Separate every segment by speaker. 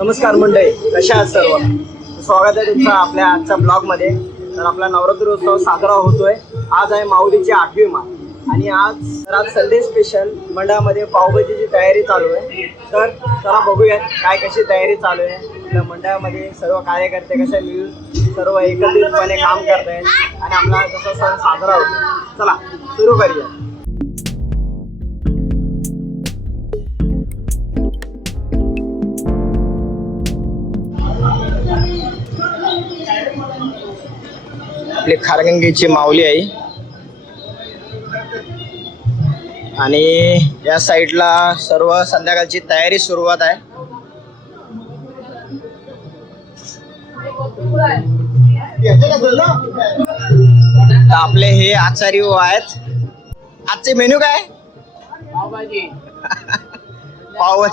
Speaker 1: नमस्कार मंडळी कशा आहात सर्व? स्वागत आहे तुमचं आपल्या आजच्या ब्लॉगमध्ये. तर आपला नवरात्री उत्सव साजरा होतोय. आज आहे माऊलीची आठवी माळ. आणि आज तर आज संडे स्पेशल मंडळामध्ये पावभाजीची तयारी चालू आहे. तर चला बघूयात काय कशी तयारी चालू आहे. मंडळामध्ये सर्व कार्यकर्ते कशा मिळून सर्व एकत्रितपणे काम करत आहेत आणि आपला जसा सण साजरा होतो चला सुरू करूया आपली खारगंगेची माऊली आहे. आणि या साईडला सर्व संध्याकाळची तयारी सुरुवात आहे. आपले हे आचारी आहेत. आजचे मेन्यू काय?
Speaker 2: पावभाजी.
Speaker 1: पाव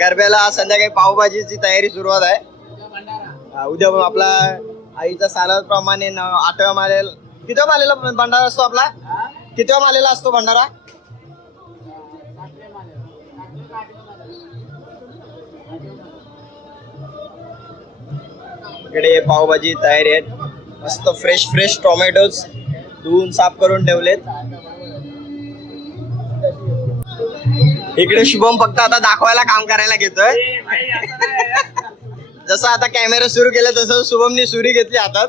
Speaker 2: गरब्याला
Speaker 1: संध्याकाळी पावभाजीची तयारी सुरुवात आहे.
Speaker 2: उद्या
Speaker 1: आपला आईचा सालाप्रमाणे न आठव्या मालेला कितव्या मालेला भंडारा असतो आपला? कितव्या मालेला असतो भंडारा? इकडे पावभाजी तयारी आहेत. मस्त फ्रेश फ्रेश टोमॅटोज धुवून साफ करून ठेवलेत. इकडे शुभम फक्त आता दाखवायला काम करायला घेतोय. जसं आता कॅमेरा सुरू केला तसं शुभमने सुरी घेतली हातात.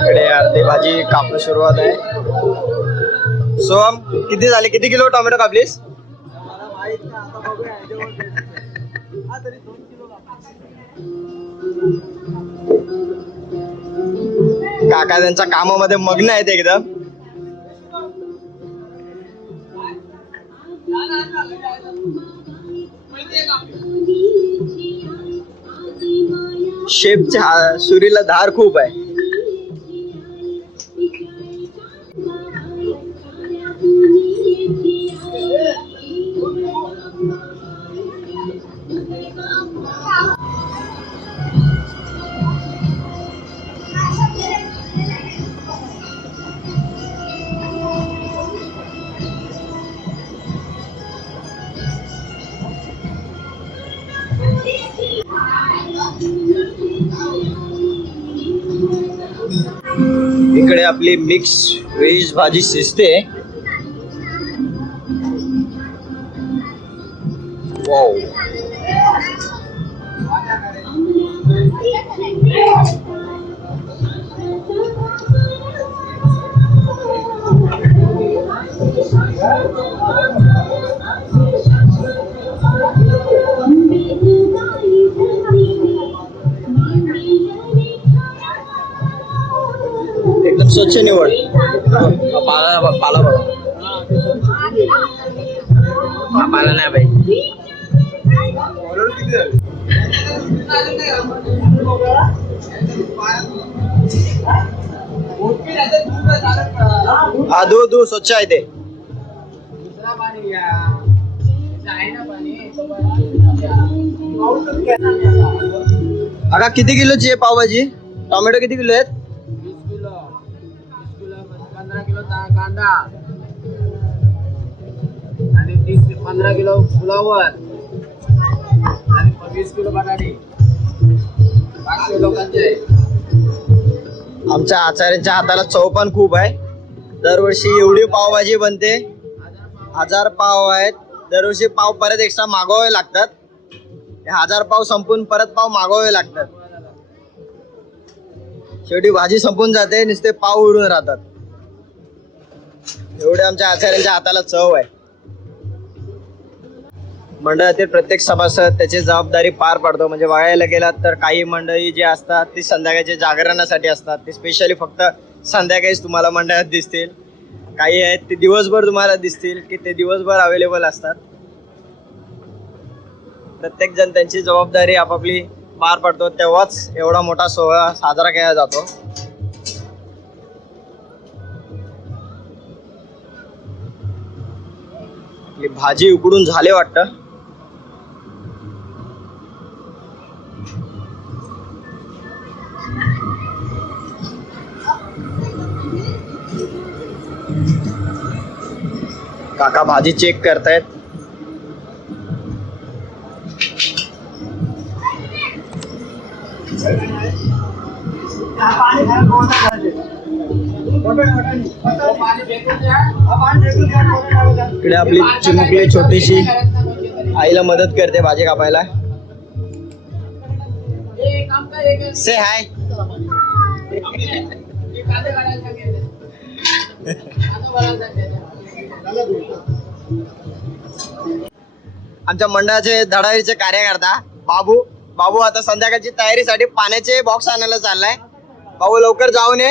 Speaker 1: इकडे अर्धी भाजी कापणं सुरुवात आहे. सोहम किती झाले? किती किलो टोमॅटो कापलीस? काका त्यांच्या कामामध्ये मग्न आहेत एकदम. शेपच्या सुरीला धार खूप आहे. इकडे आपली मिक्स व्हेज भाजी शिजते. तो.
Speaker 2: पाणी घ्या.
Speaker 1: अगा किती किलोची आहे पावभाजी? टोमॅटो किती किलो आहेत?
Speaker 2: पंधरा किलो कांदा. आणि तीस ते पंधरा किलो फ्लावर. आणि वीस किलो बटाटे. पाचशे लोकांचे. आहे.
Speaker 1: आमच्या आचार्यांच्या हाताला चव पण खूप आहे. दरवर्षी एवढी पावभाजी बनते. हजार पाव आहेत. दरवर्षी पाव परत एक्स्ट्रा मागवावे लागतात. हजार पाव संपून परत पाव मागवावे लागतात. शेवटी भाजी संपून जाते नुसते पाव उडून राहतात. एवढे आमच्या आचार्यांच्या हाताला चव आहे. मंडळातील प्रत्येक सभासद त्याची जबाबदारी पार पाडतो. म्हणजे बघायला गेलात तर काही मंडळी जी असतात ती संध्याकाळच्या जागरणासाठी असतात. ते स्पेशली फक्त संध्याकाळीच तुम्हाला मंडळात दिसतील. काही आहेत ते दिवसभर तुम्हाला दिसतील की ते दिवसभर अवेलेबल असतात. प्रत्येक जण त्यांची जबाबदारी आपापली पार पडतो तेव्हाच एवढा मोठा सोहळा साजरा केला जातो. आपली भाजी उकडून झाले वाटतं. काका भाजी चेक करतायत. इकडे आपली चिमुकली छोटीशी. आईला मदत करते भाजी कापायला. से हाय आमच्या मंडळाचे धडाईचे कार्यकर्ता बाबू. बाबू आता संध्याकाळची तयारीसाठी पाण्याचे बॉक्स आणायला चाललाय. बाबू लवकर जाऊन ये.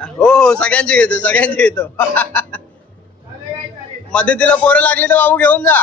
Speaker 1: हो हो सगळ्यांची घेतो सगळ्यांची घेतो. मदतीला पोरं लागली तर बाबू घेऊन जा.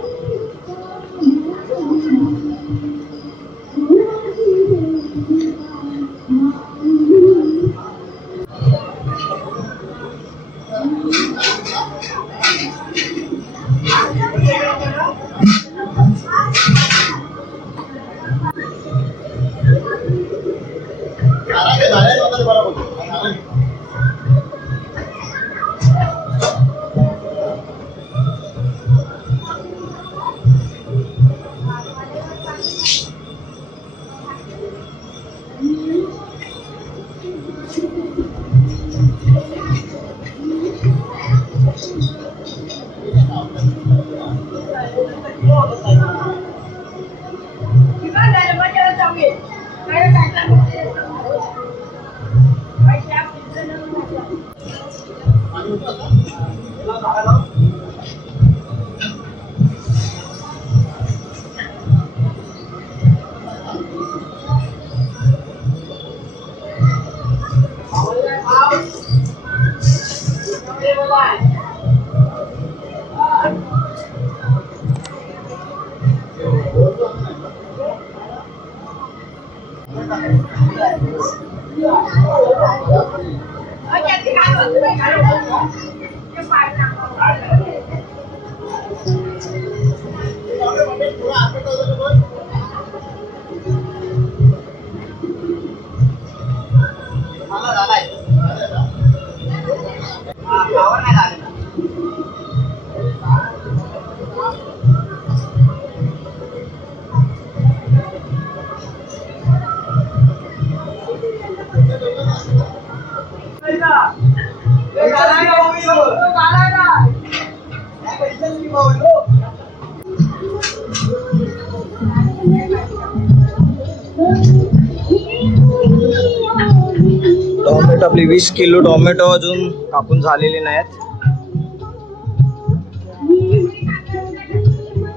Speaker 1: आहेत आपली वीस किलो टोमॅटो अजून कापून झालेले नाहीत.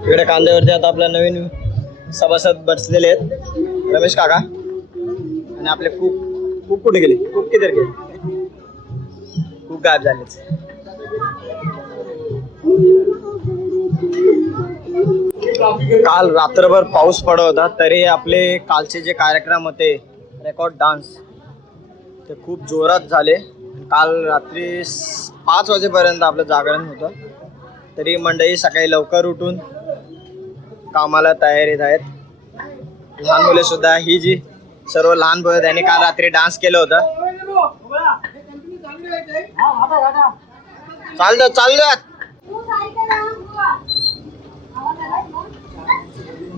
Speaker 1: इकडे कांद्यावरती आता आपल्या नवीन सभासद बसलेले आहेत. रमेश काका. आणि आपले कुक कुक कुठे गेले? कुक किती गेले कुक गायब झालेच काल रात्रभर पाऊस पडत होता तरी आपले कालचे जे कार्यक्रम होते रेकॉर्ड डान्स ते खूप जोरात झाले. काल रात्री पाच वाजेपर्यंत आपलं जागरण होतं. तरी मंडळी सकाळी लवकर उठून कामाला तयारीत आहेत. लहान मुले सुद्धा ही जी सर्व लहान मुलं त्यांनी काल रात्री डान्स केलं होतं. चालतं चालतं.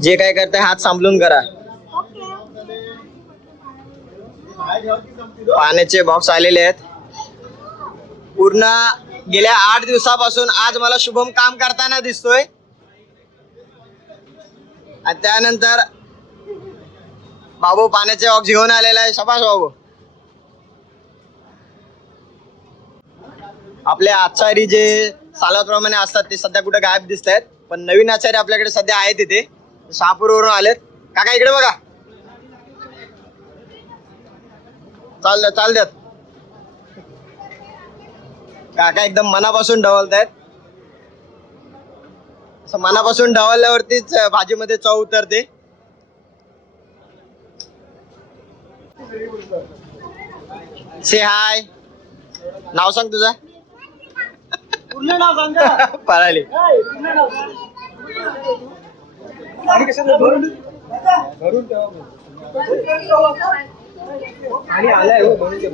Speaker 1: जे काय करताय हात सांभाळून करा. पाण्याचे बॉक्स आलेले आहेत. पूर्ण गेल्या आठ दिवसापासून आज मला शुभम काम करताना दिसतोय. आणि त्यानंतर बाबू पाण्याचे बॉक्स घेऊन आलेला आहे शपाश बाबू. आपले आचारी जे सालाप्रमाणे असतात ते सध्या कुठे गायब दिसत आहेत पण नवीन आचार्य आपल्याकडे सध्या आहेत तिथे शहापूरवरून आलेत. काका इकडे बघा. चाल चाल द्यात काका एकदम मनापासून ढवलतायत असं मनापासून ढवलल्यावरतीच भाजीमध्ये चव उतरते. से हाय नाव सांग तुझं.
Speaker 2: पूर्ण नाव सांगा
Speaker 1: पळाली आणि आलाय हो, पाहिजे.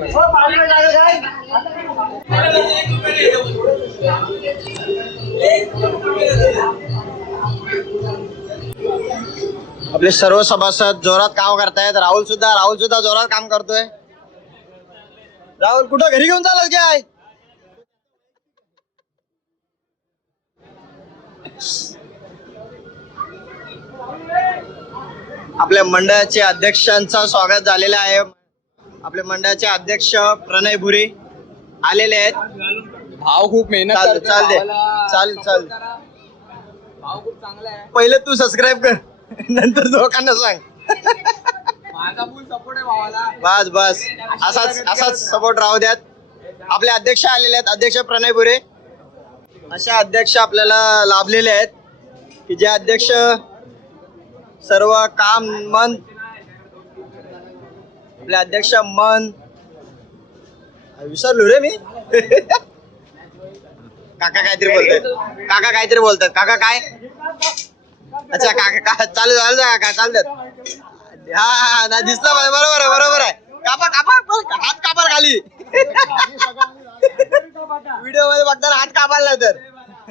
Speaker 1: आपले सर्व सभासद जोरात काम करतायत. राहुल सुद्धा राहुल सुद्धा जोरात काम करतोय. राहुल कुठं? घरी घेऊन चालत काय आपल्या मंडळाचे अध्यक्षांचं स्वागत झालेलं आहे. आपले मंडळाचे अध्यक्ष प्रणय भुरे आलेले आहेत.
Speaker 2: भाव खूप मेहनत
Speaker 1: चाल
Speaker 2: करतोय
Speaker 1: चाल चाल.
Speaker 2: भाव खूप चांगला आहे.
Speaker 1: पहिले तू सबस्क्राईब कर. नंतर लोकांना सांग.
Speaker 2: माझा फुल सपोर्ट आहे भावाला.
Speaker 1: बस बस. असाच असाच सपोर्ट राहू द्यात. आपले अध्यक्ष आलेले आहेत. अध्यक्ष प्रणय बुरे अशा अध्यक्ष आपल्याला लाभलेले आहेत. की जे अध्यक्ष सर्व काम मन. आपले अध्यक्ष मन. विसरलो रे मी. काका काहीतरी बोलतात काका काहीतरी बोलतात काका काय? अच्छा काका का चालू चालू का काका चालतात हा हा ना दिसला पाहिजे बरोबर आहे बरोबर आहे. कापा कापा हात कापाल खाली. व्हिडिओमध्ये बघताना हात कापाल नाही तर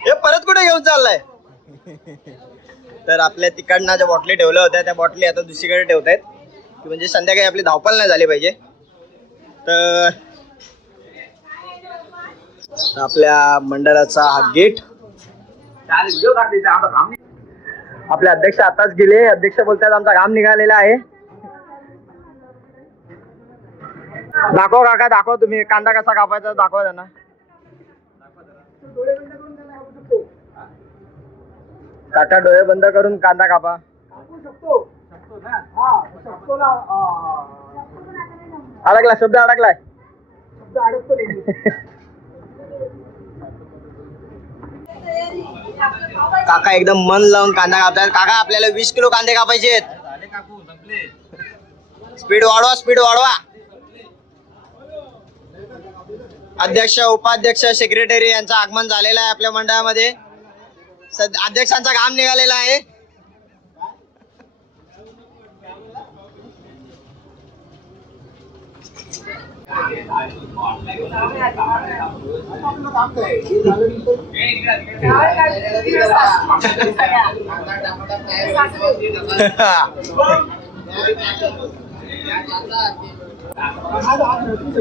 Speaker 1: हे परत कुठे घेऊन चाललाय. तर आपल्या तिकडनं ज्या बॉटली ठेवल्या होत्या त्या बॉटली आता दुसरीकडे ठेवतायत. की म्हणजे संध्याकाळी आपली धावपळ नाही झाली पाहिजे. तर आपल्या मंडळाचा हा गेट आपले अध्यक्ष आताच गेले. अध्यक्ष बोलतात आमचा घाम निघालेला आहे. दाखव काका दाखव तुम्ही. कांदा कसा कापायचा दाखवा त्यांना. काका डोळे बंद करून कांदा कापा. अडकला शब्द अडकलाय. काका एकदम मन लावून कांदा कापतात काका आपल्याला वीस किलो कांदे कापायचे स्पीड वाढवा स्पीड वाढवा. अध्यक्ष उपाध्यक्ष सेक्रेटरी यांचं आगमन झालेलं आहे आपल्या मंडळामध्ये. अध्यक्षांचा काम निघालेला आहे.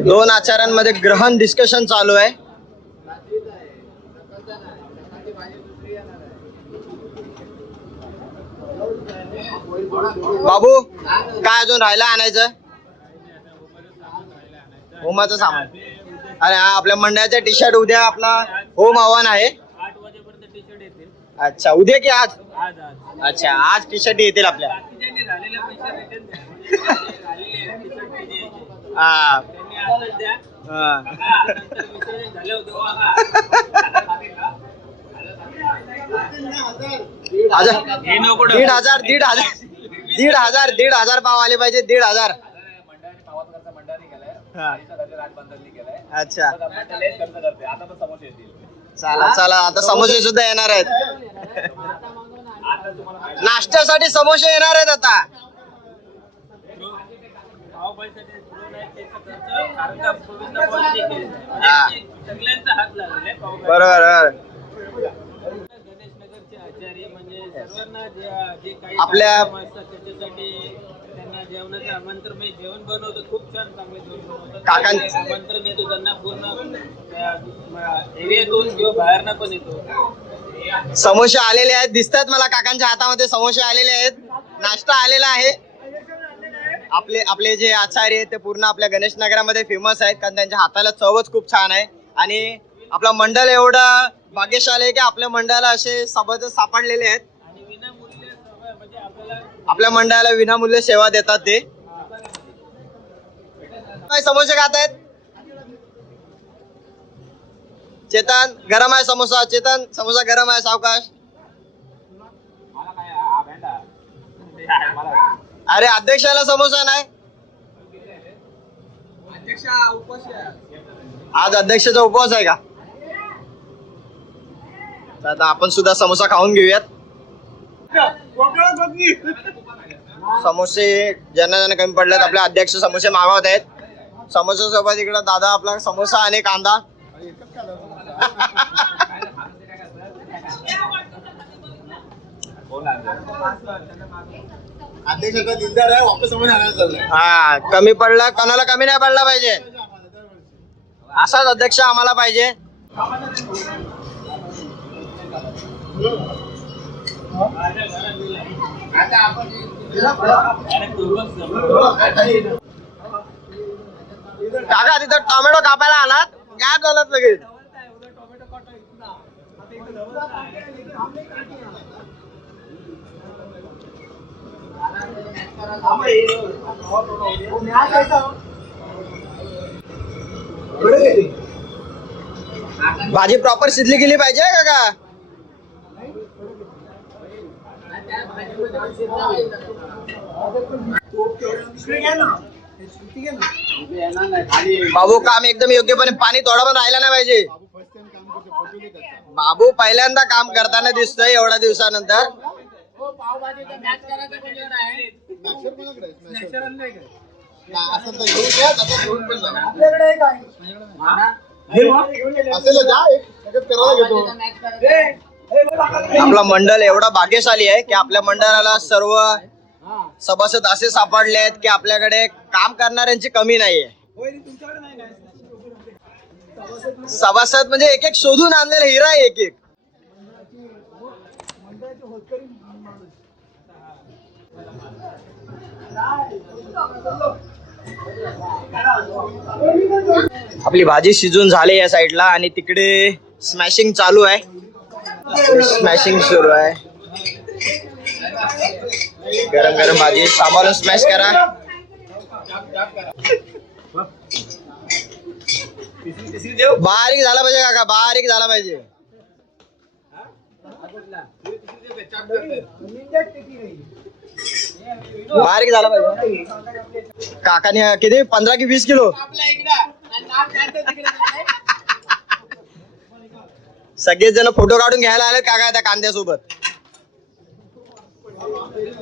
Speaker 1: दोन आचार्यांमध्ये ग्रहण डिस्कशन चालू आहे. बाबू काय अजून राहिलं आणायचं? होमाचं सामान. अरे हा आपल्या मंडळाचा टी शर्ट उद्या आपला होम आव्हान आहे. अच्छा उद्या की आज? अच्छा आज टी शर्ट येतील आपल्या.
Speaker 3: बाकीच्यांनी
Speaker 1: हजार. दीड हजार दीड हजार. दीड हजार दीड हजार पाव आले पाहिजे दीड हजार. अच्छा. चला चला आता समोसे सुद्धा येणार आहेत.
Speaker 2: आता तुम्हाला माहिती
Speaker 1: नाश्त्यासाठी समोसे येणार आहेत आता. बरोबर.
Speaker 3: बनवतात.
Speaker 1: काकां-
Speaker 3: ते आमंत्रण येतो त्यांना पूर्ण एरियातून किंवा बाहेरनं पण येतो.
Speaker 1: समोसे आलेले आहेत दिसतात मला काकांच्या हातामध्ये समोसे आलेले आहेत. नाश्ता आलेला आहे. आपले आपले जे आचार्य आहेत ते पूर्ण आपल्या गणेश नगरामध्ये फेमस आहेत कारण त्यांच्या हाताला चवच खूप छान आहे. आणि आपलं मंडळ एवढं भाग्यशाली आहे की आपल्या मंडळाला असे सभासद सापडलेले आहेत
Speaker 3: आणि विनामूल्य सवय म्हणजे आपल्याला
Speaker 1: आपल्या मंडळाला विनामूल्य सेवा देतात ते. काय समोसे खात आहेत? चेतन गरम आहे समोसा. चेतन समोसा गरम आहे सावकाश. अरे अध्यक्षाला समोसा नाही. आज अध्यक्षाचा उपवास आहे का? आता आपण सुद्धा समोसा खाऊन घेऊयात. समोसे ज्यांना ज्यांना कमी पडलेत आपले अध्यक्ष समोसे मागवत आहेत. समोसा सोबत इकडे दादा आपला समोसा आणि कांदा. हा कमी पडला कोणाला कमी नाही पडला पाहिजे. असाच अध्यक्ष आम्हाला पाहिजे. काका तिथं टोमॅटो कापायला आलात? काय झालं लगेच? भाजी प्रॉपर शिजली गेली पाहिजे का बाबू काम एकदम योग्यपणे पाणी थोडं पण राहिलं नाही पाहिजे. बाबू पहिल्यांदा काम करताना दिसतोय एवढ्या दिवसानंतर. आपला मंडळ एवढा भाग्यशाली आहे की आपल्या मंडळाला सर्व सभासद असे सापडले आहेत की आपल्याकडे काम करणाऱ्यांची कमी नाहीये. सभासद म्हणजे एक एक शोधून आणलेला हिरा आहे एक एक. आपली भाजी शिजून झाली या साईडला आणि तिकडे स्मॅशिंग चालू आहे. स्मॅशिंग सुरू आहे गरम गरम भाजी। सांभाळून स्मॅश करा। बारीक झाला पाहिजे काका, बारीक झाला पाहिजे बारीक झाला पाहिजे काकाने किती पंधरा की वीस किलो। सगळेच जण फोटो काढून घ्यायला आले काका आता कांद्यासोबत.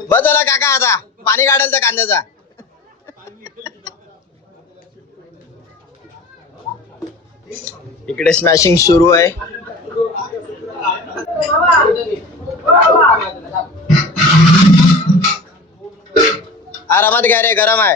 Speaker 1: बदला काका आता. पाणी काढाल तर कांद्याचा. इकडे स्मॅशिंग सुरू आहे. आरामात घ्या रे गरम आहे.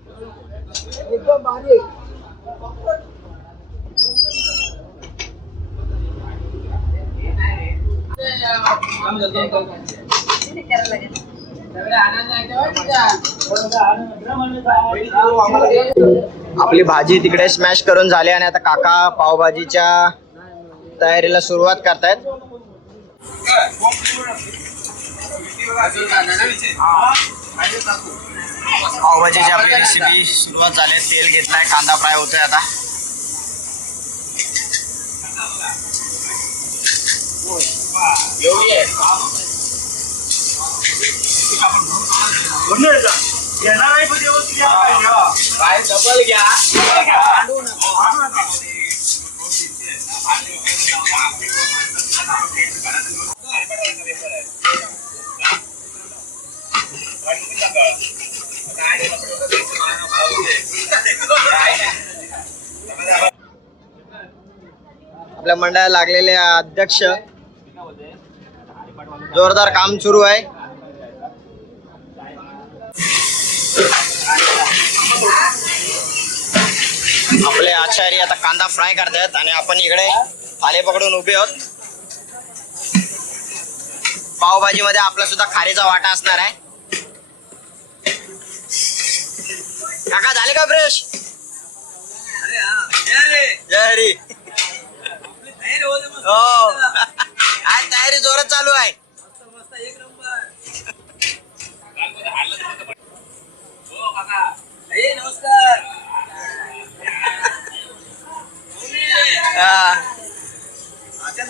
Speaker 1: आपली भाजी तिकडे स्मॅश करून झाली आणि आता काका पावभाजीच्या तयारीला सुरुवात करतायत. पावभाजीची आपली रेसिपी सुरुवात झाली तेल घेतलाय कांदा फ्राय होतोय आता. आपल्या मंडळाला लागलेले अध्यक्ष. जोरदार काम सुरू आहे. आपले आचार्य आता कांदा फ्राय करतायत आणि आपण इकडे फाले पकडून उभे आहोत. पावभाजीमध्ये आपला सुद्धा खारीचा वाटा असणार आहे. काका झाले का फ्रेश जय हरी. हो. आज तयारी जोरात चालू आहे. हा.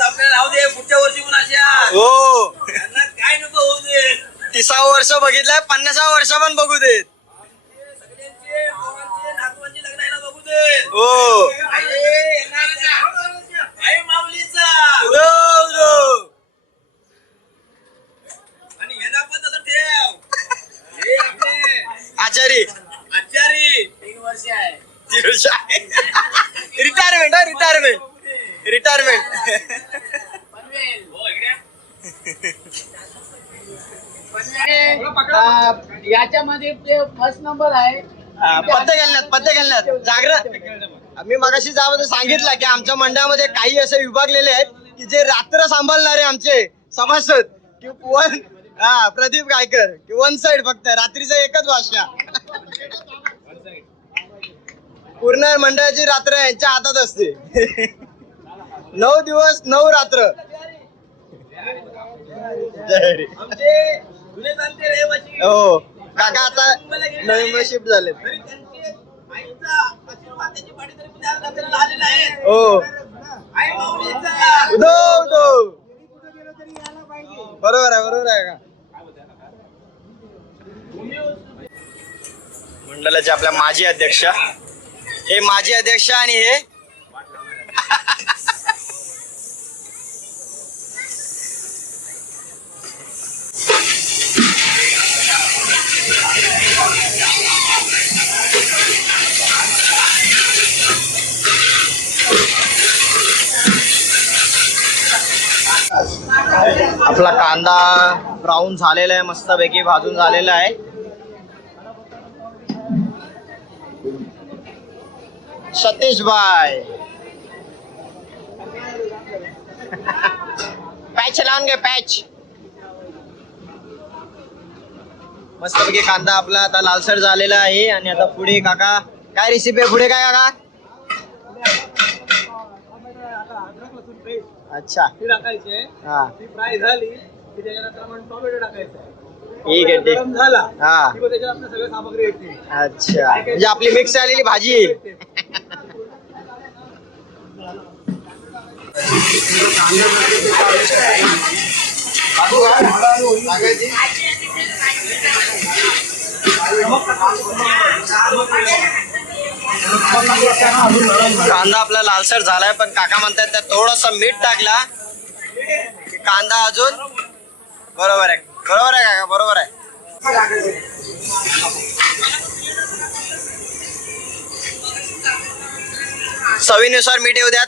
Speaker 2: आपल्याला राहू दे पुढच्या वर्षी पण अशा
Speaker 1: हो.
Speaker 2: त्यांना काय नको होऊ दे.
Speaker 1: तिसावं वर्ष बघितलंय पन्नासावं वर्ष पण बघू देत.
Speaker 2: आहे
Speaker 1: हो
Speaker 2: हे
Speaker 1: आचारी.
Speaker 2: आचारी. तीन वर्ष आहे.
Speaker 1: रिटायरमेंट हा रिटायरमेंट रिटायरमेंट
Speaker 2: हो इकडे
Speaker 4: याच्यामध्ये ते फर्स्ट नंबर आहे.
Speaker 1: पत्ते घालण्यात पत्ते घालण्यात. जागृत. मी मगाशी जावं सांगितलं की आमच्या मंडळामध्ये काही असे विभागलेले आहेत की जे रात्र सांभाळणारे आमचे सभासद की वन हा प्रदीप गायकर की वन साइड फक्त रात्रीचं एकच भाषा पूर्ण मंडळाची रात्र यांच्या हातात असते. नऊ दिवस नऊ रात्र. हो. काका आता नवीन शिफ्ट झाले हो. उदो उदो बरोबर आहे बरोबर आहे का मंडळाचे आपल्या माजी अध्यक्ष. हे माजी अध्यक्ष आणि हे आपला कांदा ब्राऊन झालेला आहे मस्तपैकी भाजून झालेला आहे. सतीश भाई. पॅच लावून घे पॅच मस्तपैकी कांदा आपला आता लालसर झालेला आहे आणि आता पुढे काका काय रेसिपी आहे? पुढे काय काका? अच्छा.
Speaker 3: ती टाकायची
Speaker 1: हा.
Speaker 3: ती फ्राय झाली की त्याच्यानंतर आपण टोमॅटो टाकायचं
Speaker 1: ठीक आहे ठीक.
Speaker 3: गरम झाला
Speaker 1: हा.
Speaker 3: की मग त्याच्यात आपल्या सगळ्या सामग्री येते.
Speaker 1: अच्छा. म्हणजे आपली मिक्स झालेली भाजी आहे. कांदा आपला लालसर झालाय पण काका म्हणतात त्यात थोडस मीठ टाकला. कांदा अजून बरोबर आहे. बरोबर आहे काका बरोबर आहे. चवीनुसार मीठ येऊ द्यात.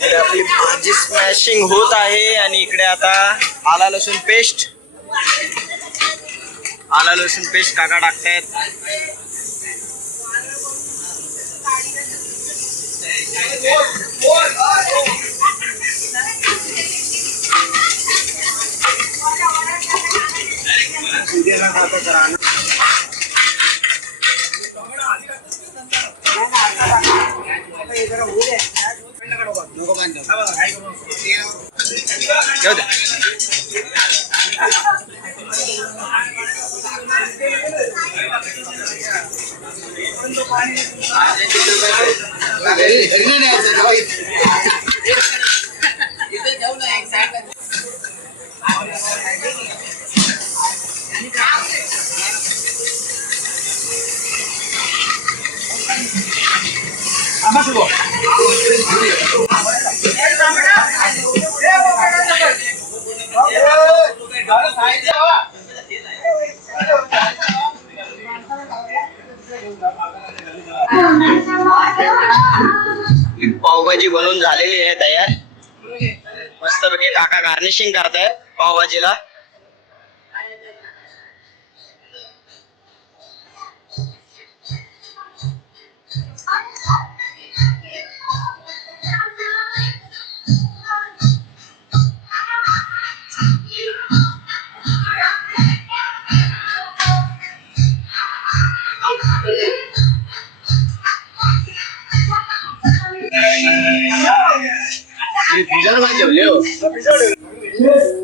Speaker 1: इकडे आपली भाजी स्मॅशिंग होत आहे आणि इकडे आता आला लसूण पेस्ट आला लसूण पेस्ट काका टाकतायत. 干的。
Speaker 2: 干的。哎，干的
Speaker 5: 呢？哎。
Speaker 2: 你这酒拿一箱。啊，马师傅。पावभाजी बनवून झालेली आहे तयार. मस्त पैकी काका गार्निशिंग करताय पावभाजीला.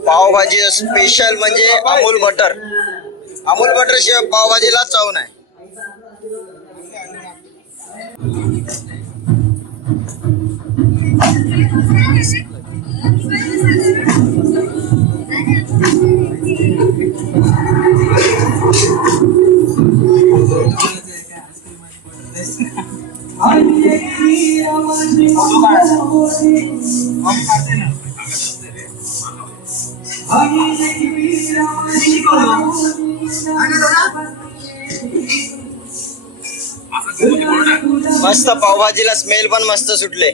Speaker 2: पावभाजी स्पेशल म्हणजे अमूल बटर. अमूल बटर शिवाय पावभाजीला चव नाही. मस्त पावभाजीला स्मेल पण मस्त सुटले.